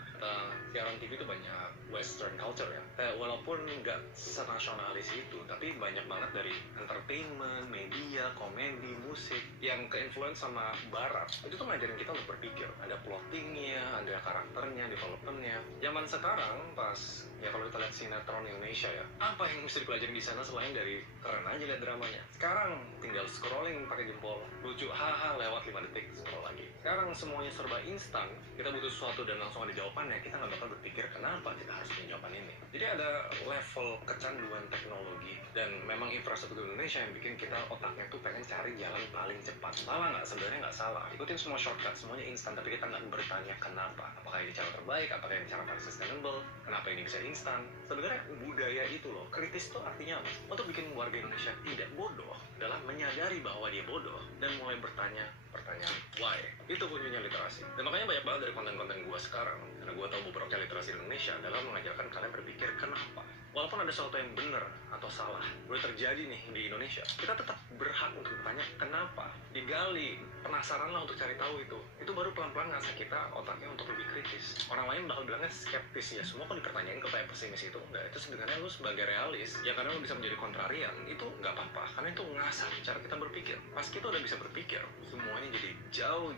siaran TV itu banyak western culture ya. Walaupun nggak senasionalis itu, tapi banyak banget dari entertainment, media, komedi, musik yang ke-influence sama barat. Itu tuh ngajarin kita untuk berpikir. Ada plottingnya, ada karakternya, developmentnya. Zaman sekarang pas ya kalau kita lihat sinetron Indonesia ya, apa yang mesti dipelajari di sana selain dari keren aja lihat dramanya. Sekarang tinggal scrolling pakai jempol, lucu haha lewat 5 detik scroll lagi. Sekarang semuanya serba instan, kita butuh sesuatu dan langsung ada jawabannya, kita nggak bakal berpikir kenapa kita harus punya jawaban ini. Jadi ada level kecanduan teknologi dan memang infrastruktur Indonesia yang bikin kita otaknya tuh pengen cari jalan paling cepat. Salah nggak? Sebenarnya nggak salah. Ikutin semua shortcut, semuanya instan, tapi kita nggak bertanya kenapa. Apakah ini cara terbaik? Apakah ini cara paling sustainable? Kenapa ini bisa instan? Sebenarnya budaya itu loh, kritis tuh artinya apa? Untuk bikin warga Indonesia tidak bodoh adalah menyadari bahwa dia bodoh dan mulai bertanya pertanyaan why. Itu kuncinya literasi. Dan makanya banyak banget dari konten-konten gue sekarang, karena gue tahu beberapa literasi Indonesia adalah mengajarkan kalian berpikir kenapa. Walaupun ada sesuatu yang benar atau salah boleh terjadi nih di Indonesia, kita tetap berhak untuk bertanya kenapa. Digali, penasaranlah untuk cari tahu itu. Itu baru pelan-pelan ngasih kita otaknya untuk lebih kritis. Orang lain bakal bilangnya skeptis ya, semua kok dipertanyain kok kayak pesimis itu. Enggak, itu sebenarnya lu sebagai realis, ya karena lu bisa menjadi kontrarian, itu nggak apa-apa. Karena itu ngasah cara kita berpikir. Pas kita udah bisa berpikir, semuanya jadi jauh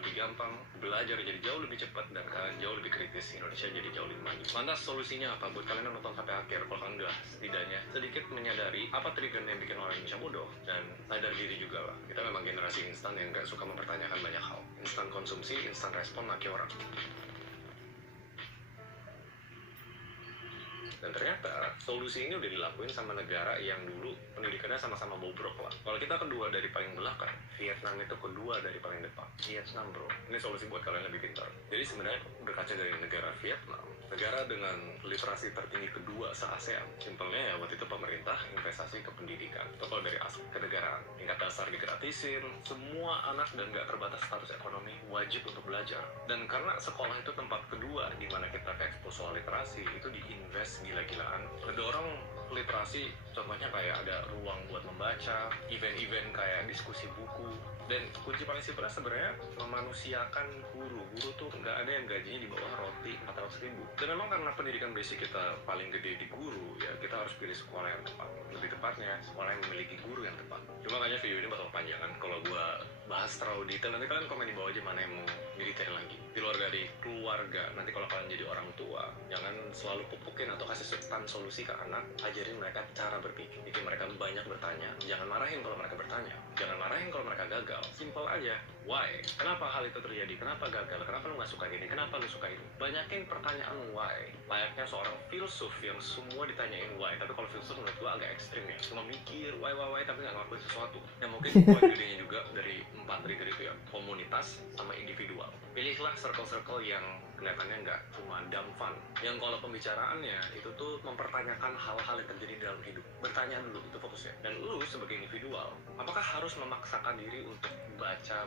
lebih gampang, belajar jadi jauh lebih cepat, dan kalian jauh lebih kritis. Indonesia jadi jauh lebih maju. Lantas solusinya apa buat kalian yang nonton sampai akhir? Kalau kalian udah setidaknya sedikit menyadari apa trigger yang bikin orang Indonesia bodoh, dan sadar diri juga lah, kita memang generasi instan yang gak suka mempertanyakan banyak hal. Instan konsumsi, instan respon, maki orang. Dan ternyata solusi ini udah dilakuin sama negara yang dulu pendidikannya sama-sama bobrok lah. Kalau kita kedua dari paling belakang, Vietnam itu kedua dari paling depan. Vietnam bro, ini solusi buat kalian lebih pintar. Jadi sebenarnya berkaca dari negara Vietnam, negara dengan literasi tertinggi kedua se-ASEAN. Simpelnya ya waktu itu pemerintah investasi ke pendidikan. Itu kalau dari aspek kenegaraan, tingkat dasar digratisin, semua anak dan gak terbatas status ekonomi wajib untuk belajar. Dan karena sekolah itu tempat kedua di mana kita ekspos soal literasi, itu diinvest gila-gilaan. Ngedorong literasi, contohnya kayak ada ruang buat membaca, event-event kayak diskusi buku. Dan kunci paling simpelnya sebenarnya memanusiakan guru. Guru tuh nggak ada yang gajinya di bawah roti 400.000. Dan memang karena pendidikan basic kita paling gede di guru, ya kita harus pilih sekolah yang tepat. Lebih tepatnya, sekolah yang memiliki guru yang tepat. Cuma kayaknya video ini bakal panjangan kalau gua bahas terlalu detail. Nanti kalian komen di bawah aja mana yang mau detail lagi. Di luar dari keluarga, nanti kalau kalian jadi orang tua, jangan selalu pupukin atau kasih substan solusi ke anak. Ajarin mereka cara berpikir, bikin mereka banyak bertanya. Jangan marahin kalau mereka bertanya, jangan marahin kalau mereka gagal. Simple aja, why? Kenapa hal itu terjadi? Kenapa gagal? Kenapa lu gak suka ini? Kenapa lu suka itu? Banyakin pertanyaan why. Layaknya seorang filsuf yang semua ditanyain why. Tapi kalau filsuf menurut gua agak ekstrim ya, cuma mikir why tapi gak ngelakuin sesuatu. Yang mungkin poin gedenya juga dari 4 trigger itu ya, komunitas sama individual. Pilihlah circle-circle yang kelihatannya nggak cuma dumb fun. Yang kalau pembicaraannya itu tuh mempertanyakan hal-hal yang terjadi dalam hidup. Bertanya dulu, itu fokusnya. Dan lu sebagai individual, apakah harus memaksakan diri untuk baca?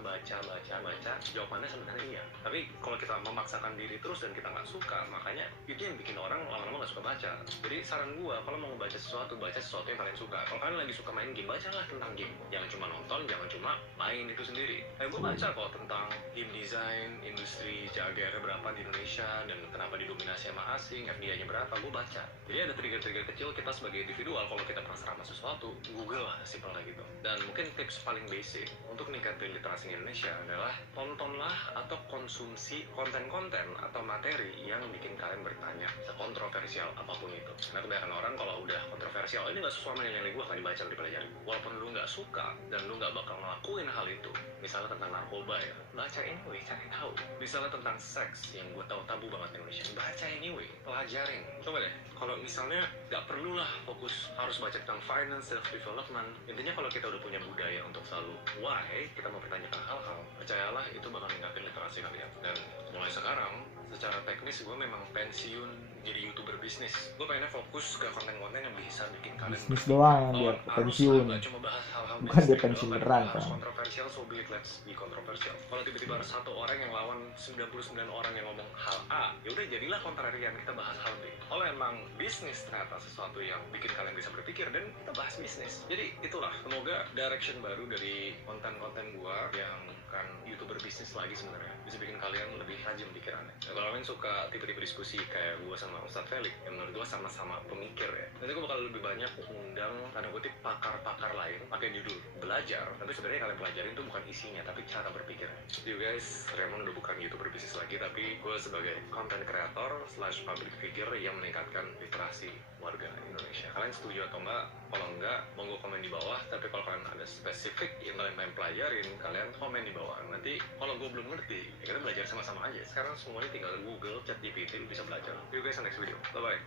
Jawabannya sebenarnya iya. Tapi kalau kita memaksakan diri terus dan kita nggak suka, makanya itu yang bikin orang lama-lama nggak suka baca. Jadi saran gua, kalau mau baca sesuatu yang kalian suka. Kalau kalian lagi suka main game, bacalah tentang game. Jangan cuma nonton, jangan cuma main itu sendiri. Gue baca kok tentang game design, industri CAGR berapa di Indonesia, dan kenapa didominasi sama asing, FDI-nya berapa, gue baca. Jadi ada trigger-trigger kecil kita sebagai individual, kalau kita penasaran sama sesuatu, Google lah, simpelnya gitu. Dan mungkin tips paling basic untuk meningkatkan literasi Indonesia adalah tontonlah atau konsumsi konten-konten atau materi yang bikin kalian bertanya, sekontroversial apapun itu. Karena kebanyakan orang kalau udah kontroversial, ini nggak sesuai sama nilai gue, akan dibaca, dipelajari. Walaupun lu nggak suka dan lu nggak bakal ngelakuin hal itu, misalnya tentang narkoba ya, baca anyway, cari tahu. Misalnya tentang seks yang gue tahu tabu banget di Indonesia, baca anyway, pelajarin. Coba deh, kalau misalnya nggak perlulah fokus harus baca tentang finance, self development. Intinya kalau kita udah punya budaya untuk selalu why, kita mau pertanyakan hal-hal, percayalah itu bakal meningkatkan literasi kalian. Dan mulai sekarang, secara teknis gue memang pensiun jadi YouTuber bisnis. Gue pengennya fokus ke konten-konten yang bisa bikin kalian bisnis doang yang dia pensiun, cuma bahas hal-hal bukan dia pensiun beneran kan. Kontroversial, so beli let's be kontroversial. Kalau tiba-tiba ada satu orang yang lawan 99 orang yang ngomong hal A, ya udah jadilah kontrarian, kita bahas hal B. Kalau emang bisnis ternyata sesuatu yang bikin kalian bisa berpikir, dan kita bahas bisnis. Jadi itulah, semoga direction baru dari konten-konten gua yang bukan YouTuber bisnis lagi sebenarnya bisa bikin kalian lebih tajam pikirannya. Nah, kalau kalian suka tipe-tipe diskusi kayak gua sama Ustadz Felix, yang menurut gua sama-sama pemikir ya, nanti gua bakal lebih banyak mengundang tanda kutip pakar-pakar lain pakai judul belajar, tapi sebenarnya kalian pelajarin itu bukan isinya tapi cara berpikirnya. You guys, Raymond udah bukan YouTuber bisnis lagi, tapi gue sebagai content creator / public figure yang meningkatkan literasi warga Indonesia. Kalian setuju atau enggak? Kalau enggak, monggo komen di bawah. Tapi kalau kalian ada spesifik yang kalian pengen pelajarin, kalian komen di bawah. Nanti kalau gue belum ngerti, ya kita belajar sama-sama aja. Sekarang semuanya tinggal Google, ChatGPT, lu bisa belajar. See you guys in next video. Bye-bye.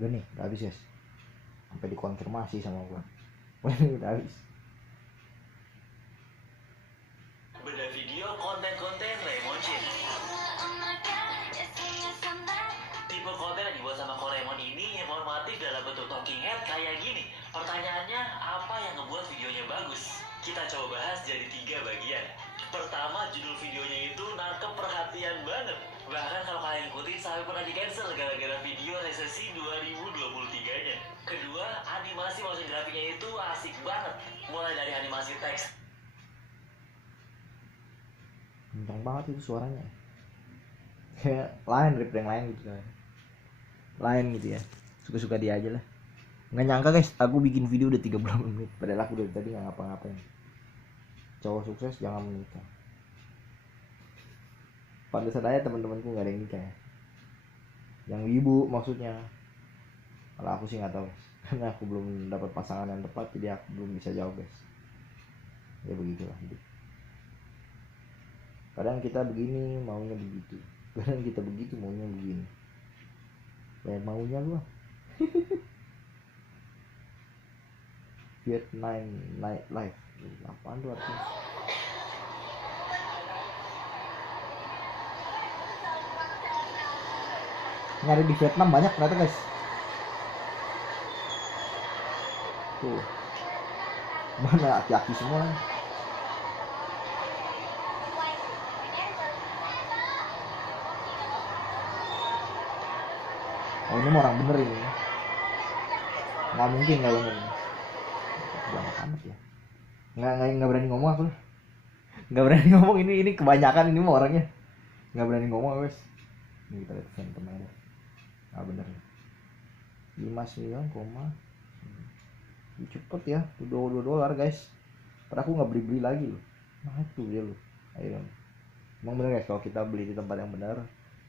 Udah nih, udah habis guys. Sampai dikonfirmasi sama gua. Udah habis. Beda video konten-konten Raymond Chin. Tipe konten yang dibuat sama Raymond ini informatif dalam bentuk talking head kayak gini. Pertanyaannya, apa yang ngebuat videonya bagus? Kita coba bahas jadi 3 bagian. Pertama, judul videonya itu nangkep perhatian banget. Bahkan kalau kalian ikutin sampai pernah di-cancel gara-gara video resesi 2023-nya. Kedua, animasi motion grafiknya itu asik banget. Mulai dari animasi teks. Kencang banget itu suaranya. Kayak lain rip yang lain gitu kan. Lain gitu ya. Suka-suka dia aja lah. Nggak nyangka guys, aku bikin video udah 30 menit. Padahal aku dari tadi nggak ngapa-ngapain. Cowok sukses jangan menikah. Pantesan aja teman-temanku nggak ada yang nikah ya. Yang ibu maksudnya. Kalau aku sih nggak tahu guys. Karena aku belum dapat pasangan yang tepat, jadi aku belum bisa jawab guys. Ya begitulah hidup. Kadang kita begini maunya begitu, kadang kita begitu maunya begini. Kayak maunya gua. Vietnam Night Life. Apaan tuh artinya? Nyari di Vietnam banyak ternyata guys. Tuh. Mana aki-aki semua. Oh ini mah orang bener ini. Nggak mungkin nggak bener. Banyak amat ya. Nggak berani ngomong aku. Nggak berani ngomong, ini kebanyakan ini mah orangnya. Nggak berani ngomong guys. Ini kita lihat Phantom aja. Nggak bener. 59, cepet ya. $2 guys. Padahal aku nggak beli lagi loh. Nah itu dia loh. Ayo. Emang bener guys, kalau kita beli di tempat yang benar,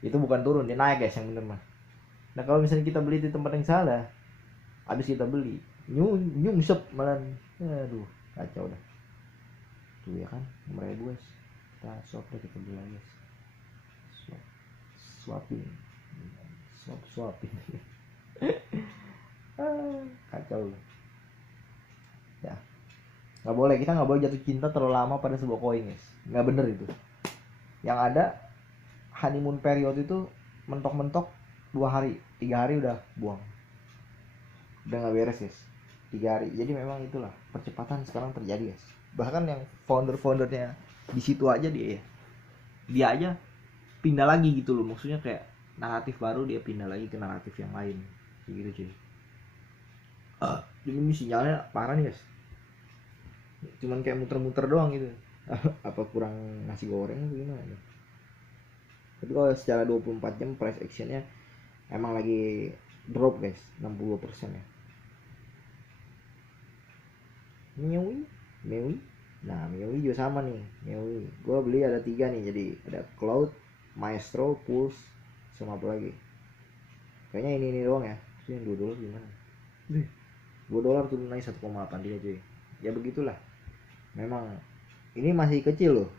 itu bukan turun, dia naik guys yang bener mah. Nah kalau misalnya kita beli di tempat yang salah, habis kita beli nyungsep malah, aduh kacau dah. Tuh ya kan, 5.000 guys. Kita swap deh, kita beli lagi guys. Swapin kacau. Nggak boleh, kita nggak boleh jatuh cinta terlalu lama pada sebuah koin guys, nggak bener itu. Yang ada honeymoon period itu mentok-mentok 2 hari 3 hari udah buang, udah nggak beres guys, 3 hari. Jadi memang itulah percepatan sekarang terjadi guys. Bahkan yang foundernya di situ aja dia aja pindah lagi gitu loh, maksudnya kayak naratif baru dia pindah lagi ke naratif yang lain gitu cuy. Jadi ini sinyalnya parah nih guys, cuman kayak muter-muter doang gitu. Apa kurang nasi goreng atau gimana? Tapi kalau secara 24 jam price actionnya emang lagi drop guys, 60% ya. Mewi. Nah Mewi juga sama nih. Mewi gue beli ada 3 nih, jadi ada Cloud, Maestro, Pulse, sama apa lagi. Kayaknya ini doang ya. Terus yang $2 gimana? $2 turun naik 1,83 cuy. Ya begitulah. Memang ini masih kecil loh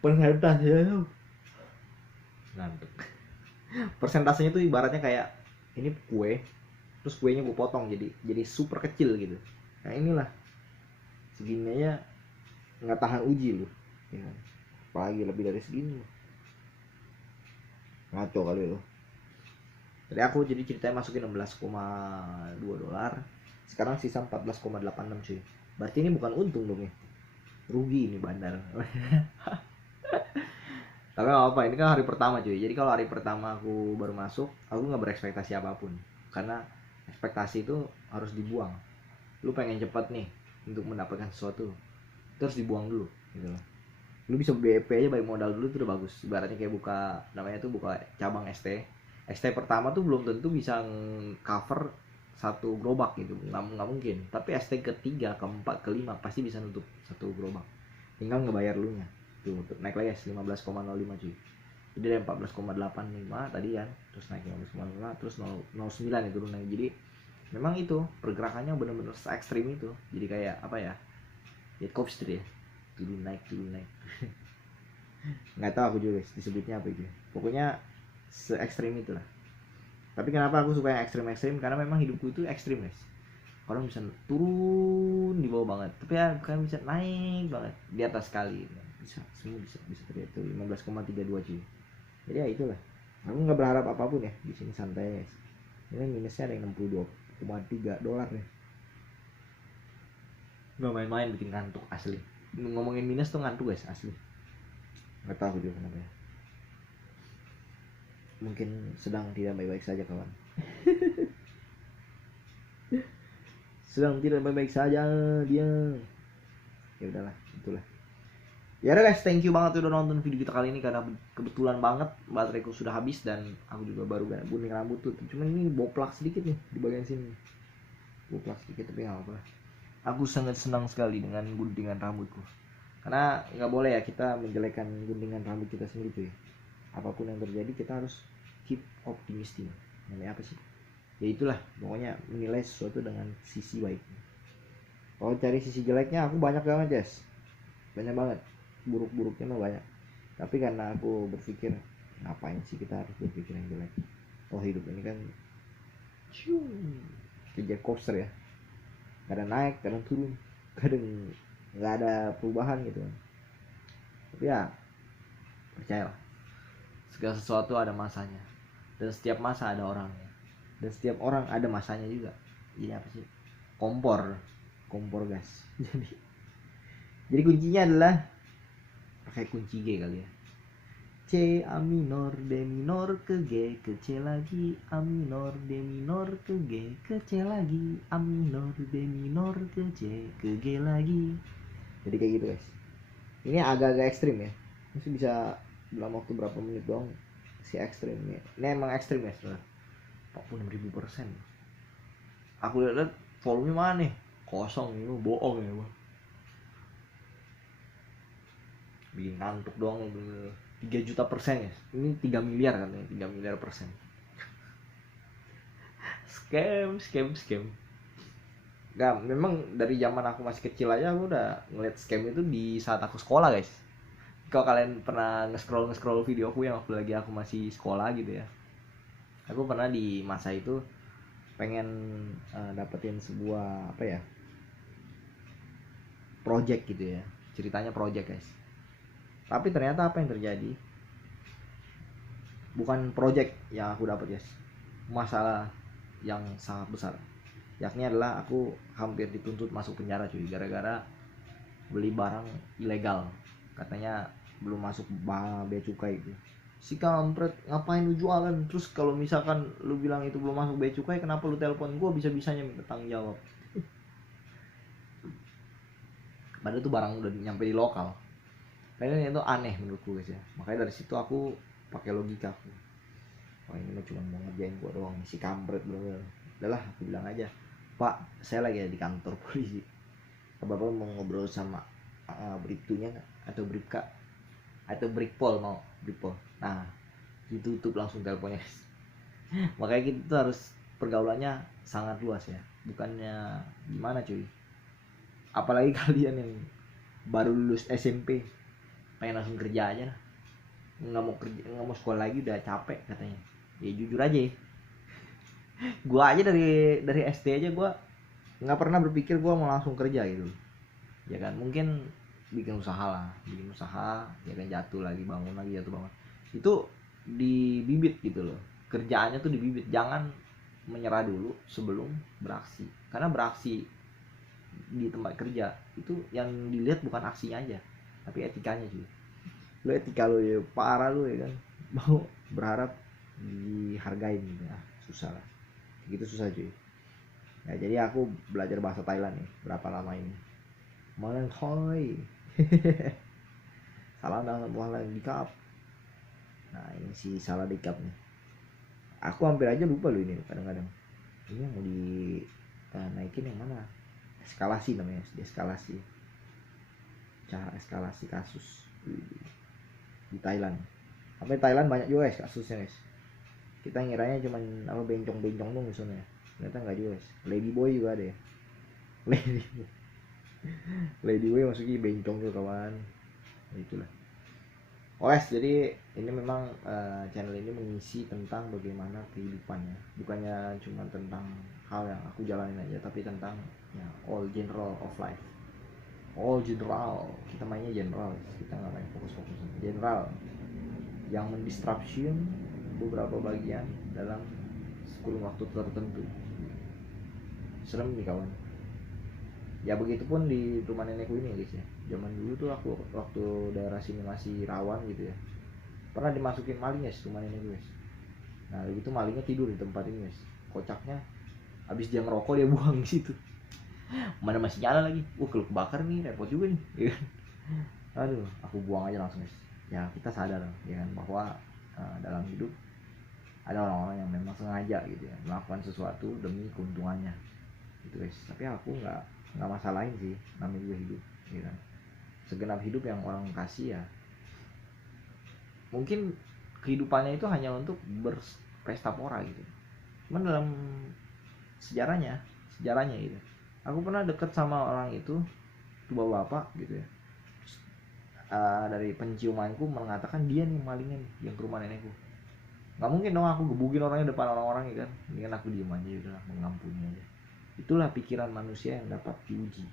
persentasenya tuh. Ngantuk. Persentasenya tuh ibaratnya kayak ini kue, terus kuenya gue potong jadi super kecil gitu. Nah inilah segininya nggak tahan uji loh ya. Apalagi lebih dari segini loh. Ngaco kali loh. Tadi aku jadi ceritanya masukin $16,2, sekarang sisa 14,86 cuy. Berarti ini bukan untung dong ya, rugi ini bandar. Tapi gak apa, ini kan hari pertama cuy. Jadi kalau hari pertama aku baru masuk, aku nggak berekspektasi apapun, karena ekspektasi itu harus dibuang. Lu pengen cepat nih untuk mendapatkan sesuatu, terus dibuang dulu gitu loh. Lu bisa BEP aja, baik modal dulu tuh udah bagus. Ibaratnya kayak buka, namanya tuh buka cabang ST pertama tuh belum tentu bisa cover satu gerobak gitu, nggak mungkin. Tapi ST ketiga, keempat, kelima pasti bisa nutup satu gerobak, tinggal ngebayar lu nya tuh. Naik lagi 15,05 cuy. Jadi dari 14,85 tadi kan, terus naik 15,5, terus 0,09 itu turun lagi. Jadi memang itu pergerakannya bener-bener se ekstrim itu. Jadi kayak apa ya, jet coaster ya, turun naik nggak tahu aku juga guys disebutnya apa itu, pokoknya se ekstrim itulah. Tapi kenapa aku suka yang ekstrim, karena memang hidupku itu ekstrim guys. Orang bisa turun di bawah banget, tapi ya kan bisa naik banget di atas sekali, bisa semua bisa terlihat tuh 15,32 cuy. Jadi ya itulah, aku nggak berharap apapun ya di sini, santai guys. Ini minusnya ada yang $62,3 nih. Nggak main-main, bikin ngantuk asli. Ngomongin minus tuh ngantuk guys asli. Nggak tahu juga kenapa ya. Mungkin sedang tidak baik-baik saja kawan. Sedang tidak baik-baik saja dia. Ya udahlah, itulah. Ya udah guys, thank you banget udah nonton video kita kali ini, karena kebetulan banget bateraiku sudah habis dan aku juga baru gunting rambut tuh. Cuman ini boplak sedikit nih di bagian sini. Boplak sedikit tapi nggak apa-apa. Aku sangat senang sekali dengan guntingan rambutku. Karena nggak boleh ya kita menjelekkan guntingan rambut kita sendiri cuy. Apapun yang terjadi kita harus keep optimistic. Namanya apa sih? Ya itulah, pokoknya menilai sesuatu dengan sisi baik. Kalau cari sisi jeleknya aku banyak banget guys, banyak banget. Buruk-buruknya mah banyak. Tapi karena aku berpikir ngapain sih kita harus berpikir yang jelek. Oh hidup ini kan kejar coaster ya, kadang naik kadang turun, kadang nggak ada perubahan gitu. Tapi ya percayalah, segala sesuatu ada masanya, dan setiap masa ada orangnya, dan setiap orang ada masanya juga. Jadi apa sih, kompor gas. Jadi kuncinya adalah pakai kunci G kali ya. C A minor D minor ke G ke C lagi, A minor D minor ke G ke C lagi, A minor D minor ke C ke G lagi. Jadi kayak gitu guys. Ini agak-agak ekstrim ya. Masih bisa dalam waktu berapa menit doang si ekstrim ya. Ini emang ekstrim ya sebenarnya. 46.000%. Aku lihat volume mana nih? Kosong ini, bohong ya bang. Bikin ngantuk doang. 3 juta persen ya. Ini 3 miliar kan ya, 3 miliar persen. Scam. Gak, memang dari zaman aku masih kecil aja aku udah ngeliat scam itu di saat aku sekolah guys. Kalau kalian pernah nge-scroll video aku yang waktu lagi aku masih sekolah gitu ya, aku pernah di masa itu pengen dapetin sebuah apa ya, project gitu ya, ceritanya project guys. Tapi ternyata apa yang terjadi, bukan project yang aku dapat guys, masalah yang sangat besar, yakni adalah aku hampir dituntut masuk penjara cuy, gara-gara beli barang ilegal, katanya belum masuk bea cukai gitu. Si kampret, ngapain lu jualan? Terus kalau misalkan lu bilang itu belum masuk bea cukai, kenapa lu telepon gua bisa-bisanya minta tanggung jawab? Padahal itu barang udah nyampe di lokal. Kayaknya itu aneh menurutku guys ya. Makanya dari situ aku pakai logika aku. Wah ini mah cuma mau ngerjain gua doang, si kampret bener. Udahlah aku bilang aja, Pak saya lagi di kantor polisi, Bapak mau ngobrol sama Bribtunya atau Bribka atau Brikpol, mau Brikpol. Nah ditutup langsung teleponnya. Makanya kita tuh harus pergaulannya sangat luas ya, bukannya gimana cuy. Apalagi kalian yang baru lulus SMP pengen langsung kerja aja, nggak mau sekolah lagi, udah capek katanya. Ya jujur aja ya, gua aja dari SD aja gua nggak pernah berpikir gua mau langsung kerja gitu ya kan. Mungkin bikin usaha ya kan, jatuh lagi bangun lagi, jatuh bangun, itu dibibit gitu loh. Kerjaannya tuh dibibit, jangan menyerah dulu sebelum beraksi, karena beraksi di tempat kerja itu yang dilihat bukan aksinya aja tapi etikanya cuy. Lo etika lo ya parah lo ya kan, mau berharap dihargain gitu ya, susah lah gitu, susah cuy. Nah, jadi aku belajar bahasa Thailand nih berapa lama ini, Malang Thai. Salah dalam Malang dikap. Nah ini si salah dikap nih, aku hampir aja lupa loh ini kadang-kadang. Ini yang mau di naikin yang mana, eskalasi namanya, eskalasi, cara eskalasi kasus di Thailand. Sampai Thailand banyak juga guys kasusnya guys. Kita ngiranya cuman apa bencong-bencong dong misalnya, ternyata nggak juga guys. Ladyboy juga ada ya. Ladyboy maksudnya bencong tuh kawan. Itulah. OS, jadi ini memang channel ini mengisi tentang bagaimana kehidupannya, bukannya cuma tentang hal yang aku jalanin aja, tapi tentang ya, all general of life, all general. Kita mainnya general, kita nggak main fokus-fokus. General yang mendisruption beberapa bagian dalam kurun waktu tertentu. Serem nih kawan. Ya begitupun di rumah nenekku ini guys ya. Zaman dulu tuh aku waktu daerah sini masih rawan gitu ya, pernah dimasukin maling guys rumah nenekku guys. Nah begitu malingnya tidur di tempat ini guys. Kocaknya habis dia ngerokok dia buang di situ. Mana masih nyala lagi. Kalau kebakar nih repot juga nih. Aduh, aku buang aja langsung guys. Ya kita sadar ya kan bahwa dalam hidup ada orang-orang yang memang sengaja gitu ya melakukan sesuatu demi keuntungannya gitu guys. Tapi aku nggak masalahin sih, namanya juga hidup gitu kan. Segenap hidup yang orang kasih ya, mungkin kehidupannya itu hanya untuk berpesta pora gitu. Cuman dalam sejarahnya gitu, aku pernah deket sama orang itu bapak gitu ya. Dari penciumanku mengatakan dia nih malingnya nih yang ke rumah nenekku. Nggak mungkin dong aku gebukin orangnya depan orang-orang ya kan. Ini kan aku diem aja udah mengampuni aja. Itulah pikiran manusia yang dapat diuji.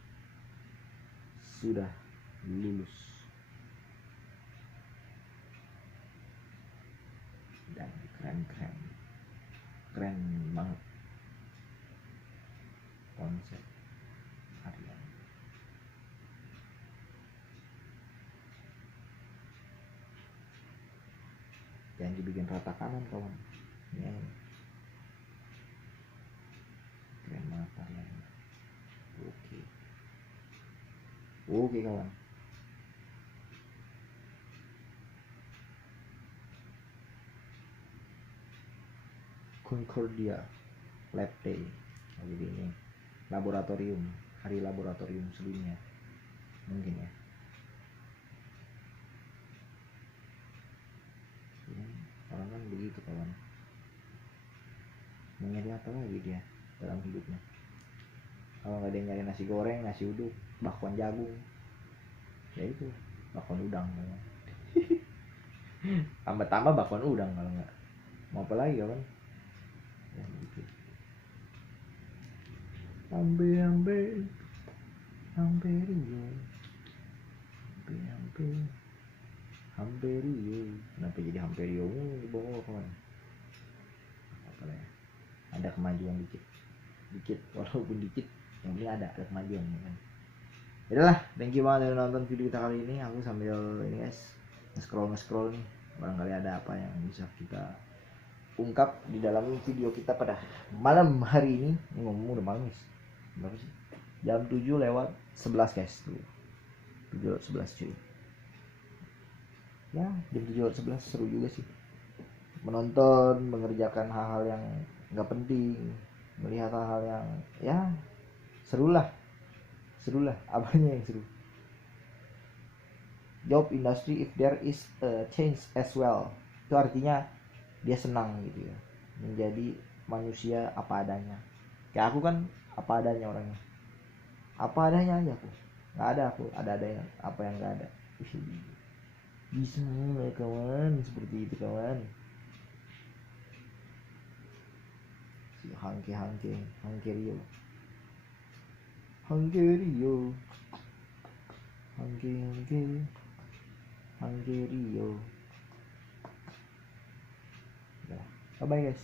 Sudah lulus dan keren banget konsep harian. Jangan dibikin rata kanan kawan ya. Keren banget harian. Oke kawan. Concordia Lab Day. Jadi ini laboratorium, hari laboratorium sedunia mungkin ya. Orang kan begitu kawan, mau nyari apa lagi dia dalam hidupnya. Kalau nggak ada yang nyari nasi goreng, nasi uduk, bakwan jagung, ya itu bakwan udang kawan. Tambah bakwan udang kalau nggak mau apa lagi kawan ya begitu. Ambil Hamperio. Hamperio. Kenapa jadi Hamperio? Bawa kemana? Apa ya? Ada kemajuan dikit walaupun dikit, yang penting ada kemajuan ya kan. Yaudah, thank you banget udah nonton video kita kali ini. Aku sambil ini guys nge-scroll nih, barangkali ada apa yang bisa kita ungkap di dalam video kita pada malam hari ini. Ini ngomong udah malam guys, berapa sih? Jam 7:11 guys, 7:11 cuy. Ya jam 7:11 seru juga sih menonton, mengerjakan hal-hal yang nggak penting, melihat hal-hal yang ya seru lah, apanya yang seru. Job industry if there is a change as well, itu artinya dia senang gitu ya, menjadi manusia apa adanya. Kayak aku kan apa adanya orangnya, apa adanya aja aku, nggak ada aku ada yang apa yang nggak ada. Bisa lah kawan, seperti itu kawan. Hangkerio bye bye guys.